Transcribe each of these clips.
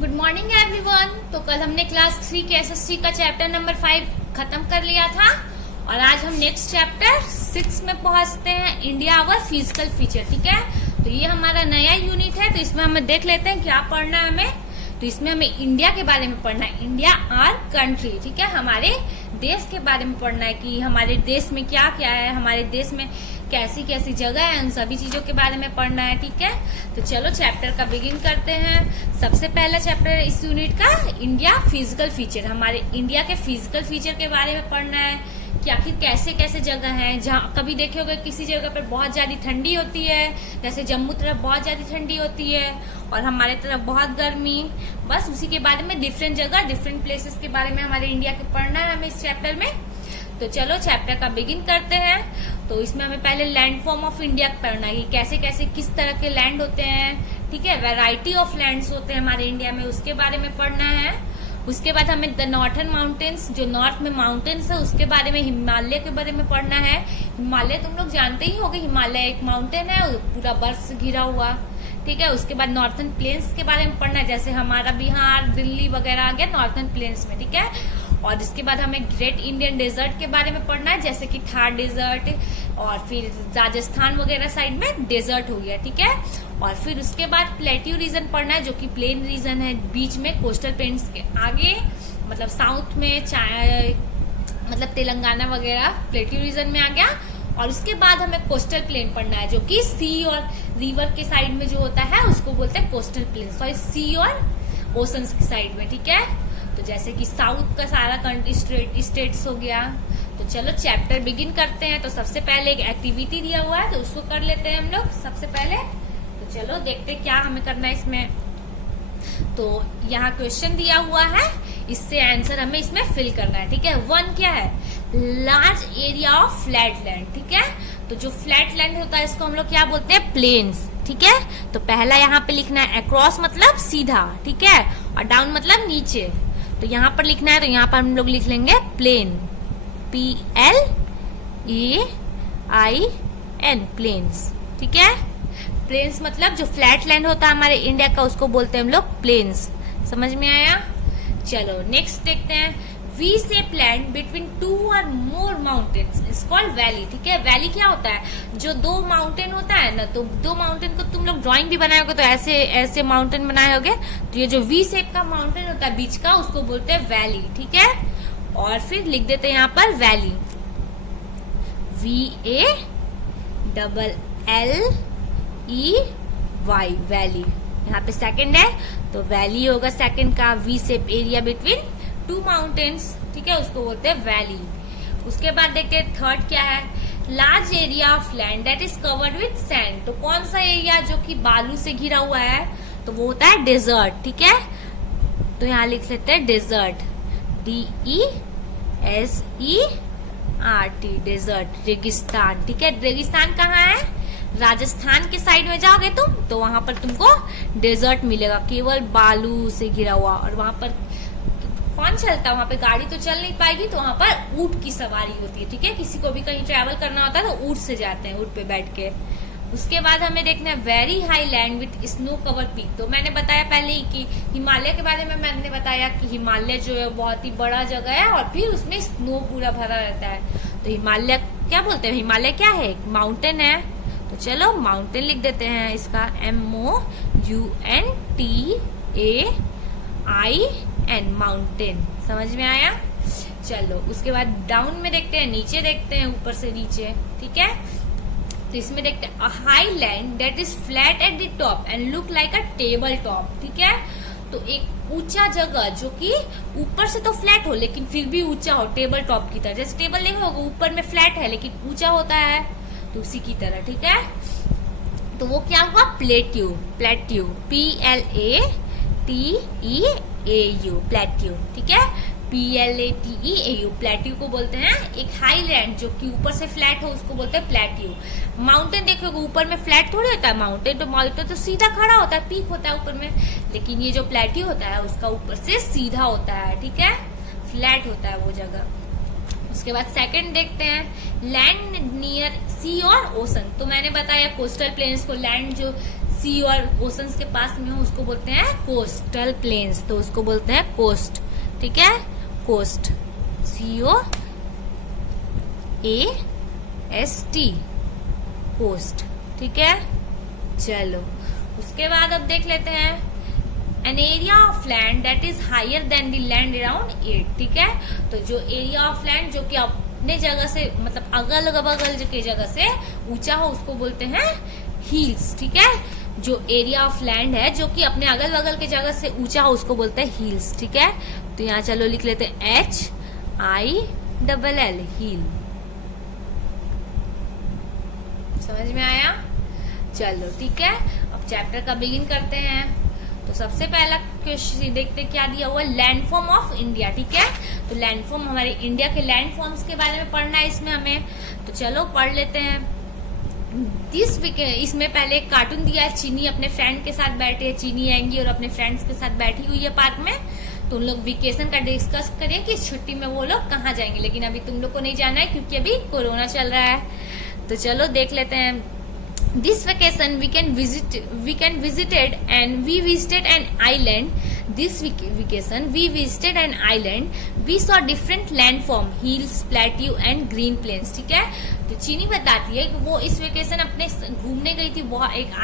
Good morning everyone. तो कल हमने क्लास 3 के एसएसटी का चैप्टर नंबर 5 खत्म कर लिया था और आज हम नेक्स्ट चैप्टर 6 में पहुंचते हैं, इंडिया आवर फिजिकल फीचर। ठीक है, तो ये हमारा नया यूनिट है, तो इसमें हमें देख लेते हैं क्या पढ़ना है हमें। तो इसमें हमें इंडिया के बारे में पढ़ना है, इंडिया आर कंट्री। ठीक है, हमारे देश के बारे में पढ़ना है कि हमारे देश में क्या क्या है, हमारे देश में कैसी कैसी जगह है, उन सभी चीजों के बारे में पढ़ना है। ठीक है, तो चलो चैप्टर का बिगिन करते हैं। सबसे पहला चैप्टर है इस यूनिट का इंडिया फिजिकल फीचर। हमारे इंडिया के फिजिकल फीचर के बारे में पढ़ना है कि आखिर कैसे कैसे जगह है। जहाँ कभी देखे होगे किसी जगह पर बहुत ज्यादा ठंडी होती है, जैसे जम्मू तरफ बहुत ज्यादा ठंडी होती है और हमारे तरफ बहुत गर्मी। बस उसी के बारे में डिफरेंट जगह डिफरेंट प्लेसेस के बारे में हमारे इंडिया के पढ़ना है हमें इस चैप्टर में। तो चलो चैप्टर का बिगिन करते हैं। तो इसमें हमें पहले लैंड फॉर्म ऑफ इंडिया पढ़ना है कि कैसे कैसे किस तरह के लैंड होते हैं। ठीक है, वैरायटी ऑफ लैंड्स होते हैं हमारे इंडिया में, उसके बारे में पढ़ना है। उसके बाद हमें द नॉर्थन माउंटेन्स, जो नॉर्थ में माउंटेन्स है उसके बारे में, हिमालय के बारे में पढ़ना है। हिमालय तुम लोग जानते ही होगे, हिमालय एक माउंटेन है पूरा बर्फ से घिरा हुआ। ठीक है, उसके बाद नॉर्थन प्लेन्स के बारे में पढ़ना है, जैसे हमारा बिहार दिल्ली वगैरह आ गया नॉर्थन प्लेन्स में। ठीक है, और इसके बाद हमें ग्रेट इंडियन डेजर्ट के बारे में पढ़ना है, जैसे कि थार डेजर्ट और फिर राजस्थान वगैरह साइड में डेजर्ट हो गया। ठीक है, और फिर उसके बाद प्लेट्यू रीजन पढ़ना है, जो कि प्लेन रीजन है बीच में कोस्टल प्लेन्स के आगे, मतलब साउथ में मतलब तेलंगाना वगैरह प्लेट्यू रीजन में आ गया। और उसके बाद हमें कोस्टल प्लेन पढ़ना है, जो कि सी और रिवर के साइड में जो होता है उसको बोलते हैं कोस्टल प्लेन, सॉरी सी और ओशंस की साइड में। ठीक है, तो जैसे कि साउथ का सारा कंट्री स्टेट्स हो गया। तो चलो चैप्टर बिगिन करते हैं। तो सबसे पहले एक एक्टिविटी दिया हुआ है, तो उसको कर लेते हैं हम लोग सबसे पहले। तो चलो देखते हैं क्या हमें करना है इसमें। तो यहाँ क्वेश्चन दिया हुआ है, इससे आंसर हमें इसमें फिल करना है। ठीक है, 1 क्या है, large area of flat land. ठीक है, तो जो फ्लैट लैंड होता है इसको हम लोग क्या बोलते हैं, प्लेन्स। ठीक है, तो पहला यहाँ पे लिखना है अक्रॉस मतलब सीधा। ठीक है, और डाउन मतलब नीचे। तो यहाँ पर लिखना है, तो यहाँ पर हम लोग लिख लेंगे प्लेन, PLAIN, प्लेन्स। ठीक है, प्लेन्स मतलब जो फ्लैट लैंड होता है हमारे इंडिया का उसको बोलते हैं हम लोग प्लेन्स। समझ में आया? चलो नेक्स्ट देखते हैं, वी शेप लैंड बिटवीन 2 और मोर माउंटेन्स इज कॉल्ड वैली। ठीक है, वैली क्या होता है, जो 2 माउंटेन होता है ना, तो 2 माउंटेन को तुम लोग ड्राइंग भी बनाए होगे, तो ऐसे ऐसे माउंटेन बनाए होगे, तो ये जो वी शेप का माउंटेन होता है बीच का उसको बोलते हैं वैली। ठीक है, और फिर लिख देते हैं यहाँ पर वैली, VALLEY, वैली। यहाँ पे सेकंड है, तो वैली होगा सेकंड का, V shape area between 2 mountains. ठीक है, उसको बोलते हैं वैली। उसके बाद देखते हैं थर्ड क्या है, large area of land that is covered with sand. तो कौन सा एरिया जो कि बालू से घिरा हुआ है, तो वो होता है डेजर्ट। ठीक है, तो यहाँ लिख लेते हैं डेजर्ट, DESERT, डेजर्ट, रेगिस्तान। ठीक है, रेगिस्तान कहाँ है, राजस्थान के साइड में जाओगे तुम तो वहां पर तुमको डेजर्ट मिलेगा, केवल बालू से घिरा हुआ। और वहां पर कौन चलता है, वहां पे गाड़ी तो चल नहीं पाएगी, तो वहां पर ऊंट की सवारी होती है। ठीक है, किसी को भी कहीं ट्रैवल करना होता है तो ऊंट से जाते हैं, ऊंट पे बैठ के। उसके बाद हमें देखना है very high land with snow cover peak. तो मैंने बताया पहले ही कि हिमालय के बारे में, मैंने बताया कि हिमालय जो है बहुत ही बड़ा जगह है और फिर उसमें स्नो पूरा भरा रहता है। तो हिमालय क्या बोलते हैं, हिमालय क्या है, माउंटेन है। तो चलो माउंटेन लिख देते हैं, इसका MOUNTAIN, माउंटेन। समझ में आया? चलो उसके बाद डाउन में देखते हैं, नीचे देखते हैं, ऊपर से नीचे। ठीक है, तो इसमें देखते हैं a high land that is flat at the top and look like a table top. ठीक है, तो एक ऊंचा जगह जो कि ऊपर से तो फ्लैट हो लेकिन फिर भी ऊंचा हो, टेबल टॉप की तरह। जैसे टेबल नहीं होगा, ऊपर में फ्लैट है लेकिन ऊंचा होता है, तो उसी की तरह। ठीक है, तो वो क्या हुआ, प्लेट्यू, प्लेट्यू, PLATEAU, प्लेट्यू। ठीक है, PLATEAU, प्लेट्यू को बोलते हैं एक हाई लैंड जो कि ऊपर से फ्लैट हो, उसको बोलते हैं प्लेट्यू। माउंटेन देखोगे ऊपर में फ्लैट थोड़ी होता है, माउंटेन तो सीधा खड़ा होता है, पीक होता है ऊपर में, लेकिन ये जो प्लेट्यू होता है उसका ऊपर से सीधा होता है। ठीक है, फ्लैट होता है वो जगह। उसके बाद सेकंड देखते हैं लैंड नियर सी और ओशन। तो मैंने बताया कोस्टल प्लेन्स को लैंड जो सी और ओशंस के पास में हो उसको बोलते हैं कोस्टल प्लेन्स, तो उसको बोलते हैं कोस्ट, ठीक है, कोस्ट, COAST, कोस्ट, ठीक है। चलो उसके बाद अब देख लेते हैं an area of land that is higher than the land around it, ठीक है। तो जो एरिया ऑफ लैंड जो कि अपने जगह से मतलब अगल बगल की जगह से ऊंचा हो उसको बोलते हैं हिल्स, ठीक है। जो एरिया ऑफ लैंड है जो कि अपने अगल बगल की जगह से ऊंचा हो उसको बोलते हैं हिल्स, ठीक है। तो यहाँ चलो लिख लेते हैं HILL, हिल। समझ में आया? चलो ठीक है, अब चैप्टर का बिगिन करते हैं। तो सबसे पहला क्वेश्चन देखते क्या दिया हुआ, लैंडफॉर्म ऑफ इंडिया, ठीक है। तो लैंडफॉर्म हमारे इंडिया के लैंडफॉर्म्स के बारे में पढ़ना है इसमें हमें, तो चलो पढ़ लेते हैं। इसमें पहले एक कार्टून दिया है, चीनी अपने फ्रेंड के साथ बैठे है, चीनी एंगी और अपने फ्रेंड्स के साथ बैठी हुई है पार्क में। तो उन लोग वेकेशन का डिस्कस करें कि इस छुट्टी में वो लोग कहाँ जाएंगे, लेकिन अभी तुम लोग को नहीं जाना है क्योंकि अभी कोरोना चल रहा है। तो चलो देख लेते हैं। This vacation we visited an island. This vacation we visited an island. We saw different landform, hills, plateau and green plains, ठीक है। तो चीनी बताती है कि वो इस वेकेशन अपने घूमने गई थी वो एक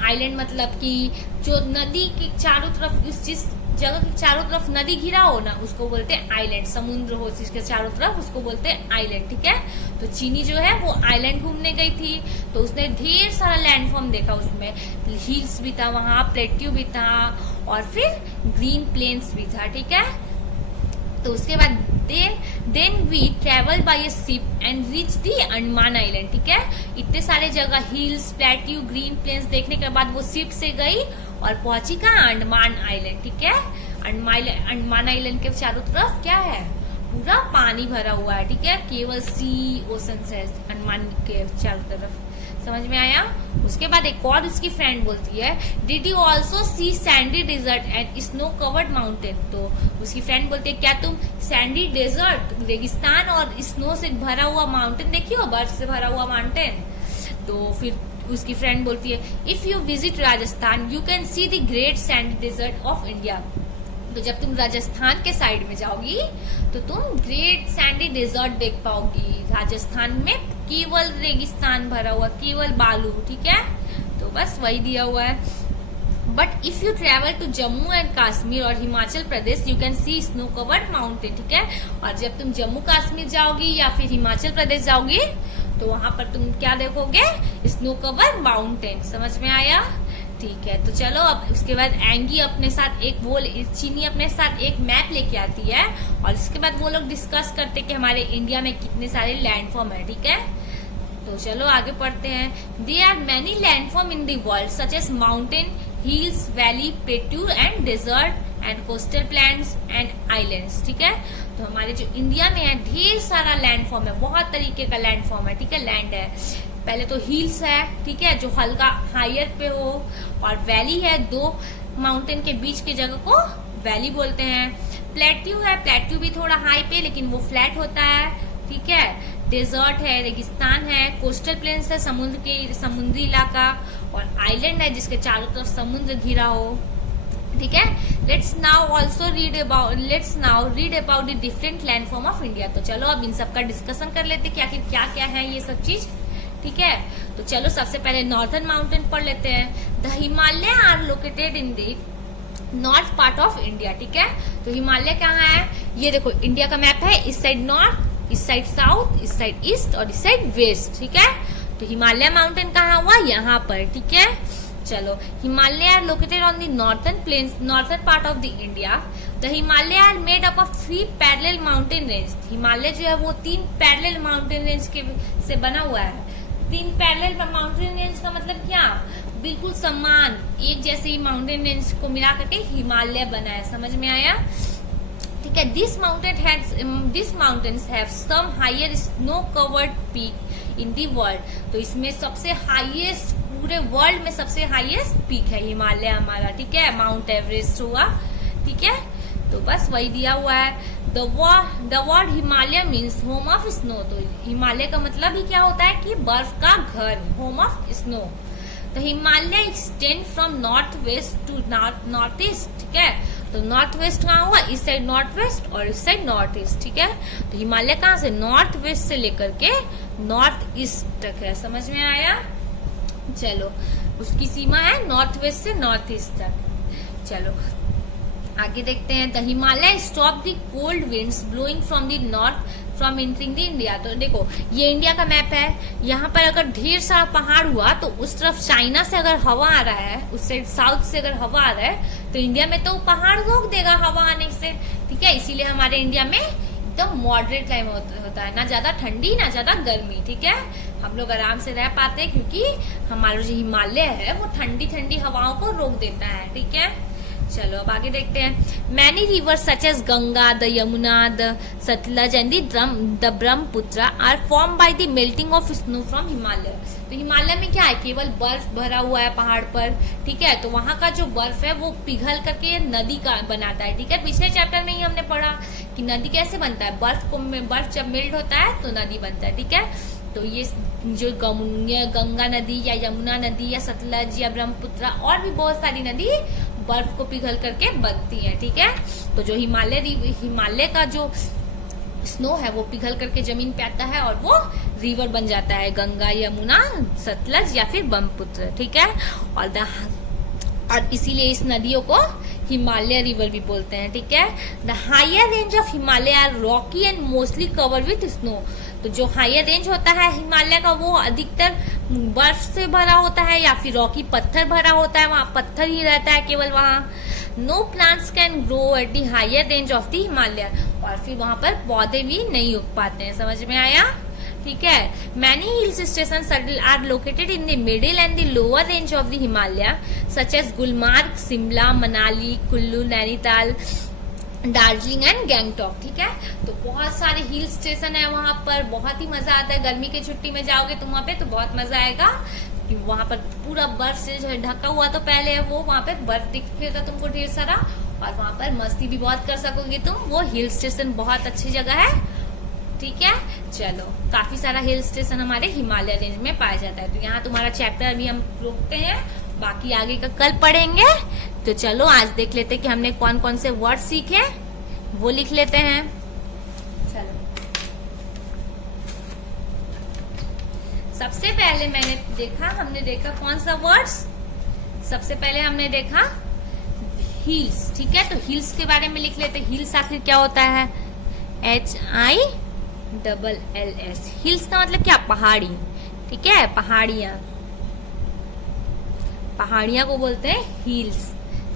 आइलैंड मतलब कि जो नदी के चारों तरफ उस जिस जगह के चारों तरफ नदी घिरा हो ना उसको बोलते हैं आइलैंड, समुद्र हो जिसके चारों तरफ उसको बोलते हैं आइलैंड, ठीक है। तो चीनी जो है वो आइलैंड घूमने गई थी, तो उसने ढेर सारा लैंडफॉर्म देखा, उसमें हिल्स भी था वहां, प्लेट्यू भी था और फिर ग्रीन प्लेन्स भी था, ठीक है। तो उसके बाद then we travel by a ship and reach the Andaman island, ठीक है। इतने सारे जगह हिल्स, प्लेट्यू, ग्रीन प्लेन्स देखने के बाद वो शिप से गई और पहुंची कहाँ, अंडमान आइलैंड, ठीक है। अंडमान आइलैंड के चारों तरफ क्या है, पूरा पानी भरा हुआ है, ठीक है। केवल सी ओशन है अंडमान के चारों तरफ। समझ में आया? उसके बाद एक और उसकी फ्रेंड बोलती है, did you also see sandy desert and snow covered mountain. तो उसकी फ्रेंड बोलती है, क्या तुम सैंडी डेजर्ट, रेगिस्तान और स्नो से भरा हुआ माउंटेन देखी हो, बर्फ से भरा हुआ माउंटेन। तो फिर उसकी फ्रेंड बोलती है, if you visit Rajasthan you can see the great sandy desert of India. तो जब तुम राजस्थान के साइड में जाओगी तो तुम ग्रेट सैंडी डेजर्ट देख पाओगी। राजस्थान में केवल रेगिस्तान भरा हुआ, केवल बालू, ठीक है। तो बस वही दिया हुआ है। But if you travel to Jammu and Kashmir और Himachal Pradesh you can see snow covered mountain, ठीक है। और जब तुम जम्मू कश्मीर जाओगी या फिर हिमाचल प्रदेश जाओगी तो वहां पर तुम क्या देखोगे, स्नो कवर्ड माउंटेन। समझ में आया? ठीक है। तो चलो अब उसके बाद एंगी अपने साथ चीनी अपने साथ एक मैप लेके आती है और इसके बाद वो लोग डिस्कस करते कि हमारे इंडिया में कितने सारे लैंडफॉर्म है, ठीक है। तो चलो आगे पढ़ते हैं। There are many landform in the world such as mountain, hills, valley, plateau and desert and coastal plains and islands, ठीक है। तो हमारे जो इंडिया में है ढेर सारा लैंडफॉर्म है, बहुत तरीके का लैंडफॉर्म है, ठीक है, लैंड है। पहले तो हिल्स है, ठीक है, जो हल्का हायर पे हो, और वैली है, दो माउंटेन के बीच की जगह को वैली बोलते हैं। प्लेट्यू है, प्लेट्यू भी थोड़ा हाई पे लेकिन वो फ्लैट होता है, ठीक है। डेजर्ट है, रेगिस्तान है, कोस्टल प्लेन्स है, समुद्री इलाका, और आइलैंड है जिसके चारों तरफ समुद्र घिरा हो, ठीक है। Let's now read about the different landform of India. तो चलो अब इन सब का डिस्कशन कर लेते कि आखिर क्या क्या है ये सब चीज, ठीक है। तो चलो सबसे पहले नॉर्थर्न माउंटेन पढ़ लेते हैं। The Himalaya are located in the north part of India, ठीक है। तो हिमालय कहाँ है, ये देखो इंडिया का मैप है, इस साइड नॉर्थ, इस साइड साउथ, इस साइड ईस्ट और इस साइड वेस्ट, ठीक है। तो हिमालय माउंटेन कहाँ हुआ, यहाँ पर, ठीक है। चलो, Himalaya are located on the northern part of the India. The Himalaya are made up of 3 parallel mountain range. Himalaya जो है वो 3 पैरेलल माउंटेन रेंज के से बना हुआ है। 3 पैरेलल माउंटेन रेंज का मतलब क्या, बिल्कुल समान एक जैसे ही माउंटेन रेंज को मिला करके हिमालय बना है। समझ में आया? ठीक है। This mountains have some higher snow covered peak in the world. तो इसमें सबसे हाईएस्ट, पूरे वर्ल्ड में सबसे हाईएस्ट पीक है हिमालय हमारा, ठीक है। माउंट एवरेस्ट हुआ, ठीक है। तो बस वही दिया हुआ है। The word Himalaya means home of snow. तो हिमालय का मतलब ही क्या होता है कि बर्फ का घर, होम ऑफ स्नो। तो Himalaya extend from north west to north east, ठीक है। तो नॉर्थ वेस्ट कहाँ हुआ, इस साइड नॉर्थ वेस्ट और इस साइड नॉर्थ ईस्ट, ठीक है। तो हिमालय कहाँ से, नॉर्थ वेस्ट से लेकर के नॉर्थ ईस्ट तक है, समझ में आया। चलो उसकी सीमा है नॉर्थ वेस्ट से नॉर्थ ईस्ट तक। चलो आगे देखते हैं। The Himalaya stop the cold winds blowing from the north from entering the India. तो देखो ये इंडिया का मैप है, यहाँ पर अगर ढेर सारा पहाड़ हुआ तो उस तरफ चाइना से अगर हवा आ रहा है, उस साइड साउथ से अगर हवा आ रहा है तो इंडिया में तो पहाड़ रोक देगा हवा आने से, ठीक है। इसीलिए हमारे इंडिया में एकदम मॉडरेट क्लाइमेट होता है, ना ज्यादा ठंडी ना ज्यादा गर्मी, ठीक है। हम लोग आराम से रह पाते हैं क्योंकि हमारा जो हिमालय है वो ठंडी ठंडी हवाओं को रोक देता है, ठीक है। चलो अब आगे देखते हैं। Many rivers such as Ganga, the Yamuna, the Sutlej and the Brahmaputra are form by the melting of snow from Himalaya. तो हिमालय में क्या है, केवल बर्फ भरा हुआ है पहाड़ पर, ठीक है। तो वहां का जो बर्फ है वो पिघल करके नदी का बनाता है, ठीक है। पिछले चैप्टर में ही हमने पढ़ा कि नदी कैसे बनता है, बर्फ जब मेल्ट होता है तो नदी बनता है, ठीक है। तो ये जो गंगा नदी या यमुना नदी या सतलज या ब्रह्मपुत्र और भी बहुत सारी नदी बर्फ को पिघल करके बनती है, ठीक है। तो जो हिमालय का जो स्नो है वो पिघल करके जमीन पे आता है और वो रिवर बन जाता है, गंगा, यमुना, सतलज या फिर ब्रह्मपुत्र, ठीक है। और इसीलिए इस नदियों को हिमालय रिवर भी बोलते हैं, ठीक है। The higher range of Himalaya are rocky and mostly cover with snow. तो जो हायर रेंज होता है हिमालय का वो अधिकतर बर्फ से भरा होता है या फिर रॉकी पत्थर भरा होता है, वहाँ पत्थर ही रहता है केवल वहाँ। No plants can grow at the higher range of the Himalaya. और फिर वहाँ पर पौधे भी नहीं उग पाते हैं, समझ में आया, ठीक है। Many hills station are located in the middle and the lower range of the Himalaya such as Gulmarg, Shimla, Manali, Kullu, Nainital, Darjeeling and Gangtok, ठीक है। तो बहुत सारे हिल स्टेशन है वहां पर, बहुत ही मजा आता है। गर्मी की छुट्टी में जाओगे तुम वहां पे तो बहुत मजा आएगा, वहां पर पूरा बर्फ से जो ढका हुआ तो पहले है वो, वहां पे बर्फ दिखेगा तुमको ढेर सारा और वहां पर मस्ती भी बहुत कर सकोगे तुम। वो हिल स्टेशन बहुत अच्छी जगह है, ठीक है। चलो काफी सारा हिल स्टेशन हमारे हिमालय रेंज में पाया जाता है। तो यहाँ तुम्हारा चैप्टर अभी हम रोकते हैं, बाकी आगे का कल पढ़ेंगे। तो चलो आज देख लेते हैं कि हमने कौन कौन से वर्ड सीखे, वो लिख लेते हैं। चलो सबसे पहले हमने देखा कौन सा वर्ड्स, सबसे पहले हमने देखा हिल्स, ठीक है। तो हिल्स के बारे में लिख लेते हैं। हिल्स आखिर क्या होता है, HILLS। हिल्स का मतलब क्या, पहाड़ी, ठीक है। पहाड़ियां को बोलते हैं हिल्स,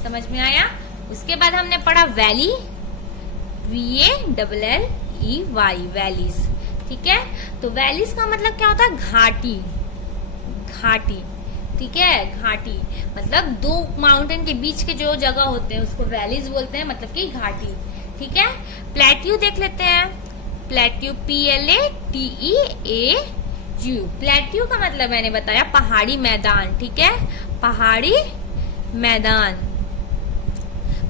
समझ में आया। उसके बाद हमने पढ़ा वैली, VALLEY, वैलीज, ठीक है। तो वैलीज का मतलब क्या होता है, घाटी, ठीक है। घाटी मतलब दो माउंटेन के बीच के जो जगह होते हैं उसको वैलीज बोलते हैं, मतलब कि घाटी, ठीक है। प्लेट्यू देख लेते हैं। Plateau PLATEAU। प्लेट्यू का मतलब मैंने बताया पहाड़ी मैदान, ठीक है। पहाड़ी मैदान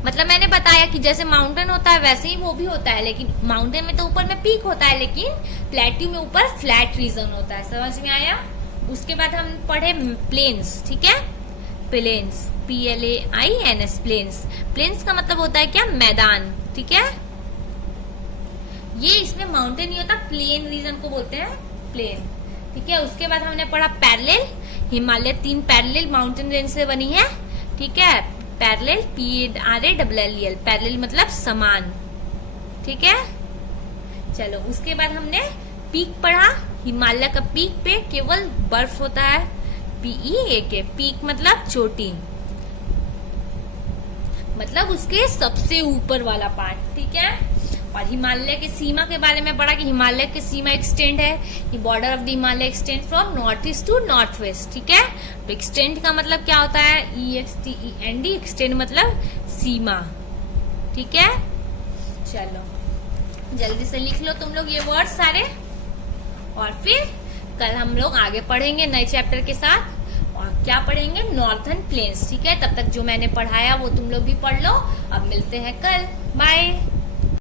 मतलब मैंने बताया कि जैसे माउंटेन होता है वैसे ही वो भी होता है, लेकिन माउंटेन में तो ऊपर में पीक होता है, लेकिन प्लेट्यू में ऊपर फ्लैट रीजन होता है, समझ में आया। उसके बाद हम पढ़े प्लेन्स, ठीक है। प्लेन्स PLAINS, प्लेन्स का मतलब होता है क्या, मैदान, ठीक है। ये इसमें माउंटेन नहीं होता, प्लेन रीजन को बोलते हैं प्लेन, ठीक है। उसके बाद हमने पढ़ा parallel. Himalaya 3 parallel mountain range से बनी है, ठीक है। पैरेलल PARALLEL, पैरेलल मतलब समान, ठीक है। चलो उसके बाद हमने पीक पढ़ा। हिमालय का पीक पे केवल बर्फ होता है, PEAK, पीक मतलब चोटी, मतलब उसके सबसे ऊपर वाला पार्ट, ठीक है। और हिमालय की सीमा के बारे में पढ़ा कि हिमालय की सीमा एक्सटेंड है, कि border of the Himalaya extend from north east to north west, ठीक है। तो एक्सटेंड का मतलब क्या होता है, EXTEND, एक्सटेंड मतलब सीमा, ठीक है। चलो जल्दी से लिख लो तुम लोग ये वर्ड सारे, और फिर कल हम लोग आगे पढ़ेंगे नए चैप्टर के साथ। और क्या पढ़ेंगे, नॉर्थर्न प्लेन्स, ठीक है। तब तक जो मैंने पढ़ाया वो तुम लोग भी पढ़ लो। अब मिलते हैं कल, बाय।